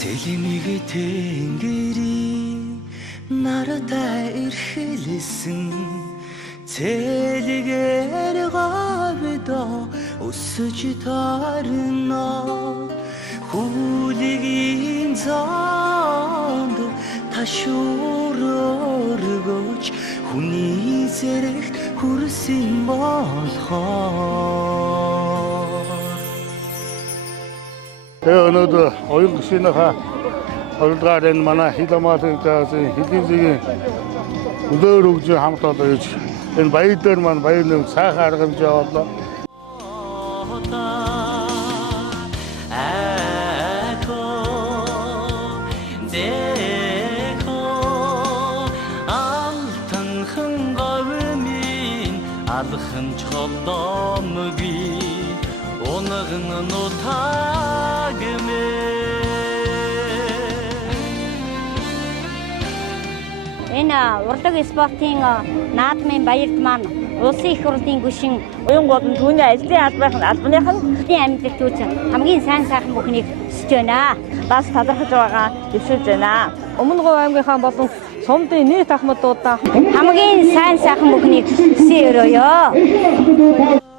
Сэлмиг тэнгэрийн нартай ирхэлсэн цэлгээр гавдо өсөж тарна хүлгийн занд ташуургож хүний зэрэгт хүрсэн болохоор өнөөдөр оюун гишүүнийхээ оролдоогоор энэ манай Хиламатын таасан хэдийн зэгийн өдөр өгж хамт олоо гэж энэ баяр дээр маань баяр нэг сайхан арга хэмжээ явууллаа. Алхан чолдомги оногн нутагме энэ урдаг спортын наадмын баярт маань улсын их хурлын гишүүн уянгууд нь түүний ажлын албаныхан амьд түүч хамгийн сайн сайхан бүхнийг өсөж байна. бас талархаж байгаа дэвшүүлж байна. Өмнөгов аймгийнхаа болон Сумдын нийт ахмадуудаа хамгийн сайн сайхан бүхнийг өсөж өрөөё.